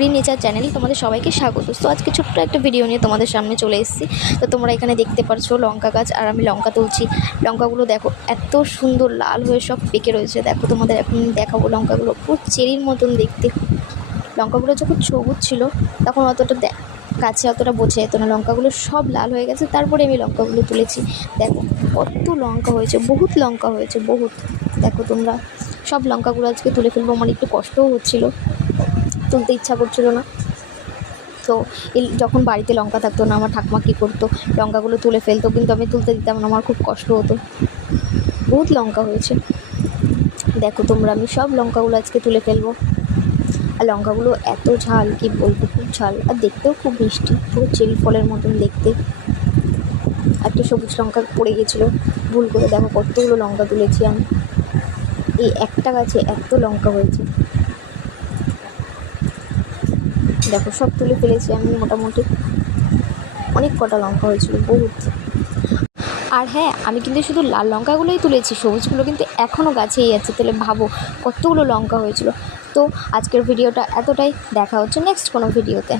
Green nature channel তোমাদের সবাইকে স্বাগত। তো আজকে ছোট্ট একটা ভিডিও নিয়ে তোমাদের সামনে চলে এসেছি। তো তোমরা এখানে দেখতে পাচ্ছ লঙ্কা গাছ, আর আমি লঙ্কা তুলছি। লঙ্কাগুলো দেখো এত সুন্দর লাল হয়ে সব পেকে রয়েছে। দেখো তোমাদের এখন দেখাবো লঙ্কাগুলো পুরো চেরির মতন দেখতে। লঙ্কাগুলো যখন সবুজ ছিল তখন অতটা গাছে অতটা বোঝা যেত না, লঙ্কাগুলো সব লাল হয়ে গেছে। তারপরে আমি লঙ্কাগুলো তুলেছি। দেখো কত লঙ্কা হয়েছে, বহুত লঙ্কা হয়েছে, বহুত। দেখো তোমরা সব লঙ্কাগুলো আজকে তুলে ফেলবো। আমার একটু কষ্টও হচ্ছিলো, তুলতে ইচ্ছা করছিল না। তো যখন বাড়িতে লঙ্কা থাকতো না, আমার ঠাকুমা কী করতো, লঙ্কাগুলো তুলে ফেলতো, কিন্তু আমি তুলতে দিতাম না, আমার খুব কষ্ট হতো। বহুত লঙ্কা হয়েছে। দেখো তোমরা আমি সব লঙ্কাগুলো আজকে তুলে ফেলবো। আর লঙ্কাগুলো এত ঝাল কি বলবো, খুব ঝাল, আর দেখতেও খুব মিষ্টি, পুরো চেরি ফলের মতন দেখতে। একটা সবুজ লঙ্কা পড়ে গেছিলো ভুল করে। দেখো কতগুলো লঙ্কা তুলেছি আমি, এই একটা গাছে এত লঙ্কা হয়েছে। দেখো সব তুলে ফেলেছি আমি, মোটামুটি অনেক কটা লঙ্কা হয়েছিল, বহুত। আর হ্যাঁ, আমি কিন্তু শুধু লাল লঙ্কাগুলোই তুলেছি, সবুজগুলো কিন্তু এখনও গাছেই আছে। তাহলে ভাবো কতগুলো লঙ্কা হয়েছিল। তো আজকের ভিডিওটা এতটাই, দেখা হচ্ছে নেক্সট কোনো ভিডিওতে।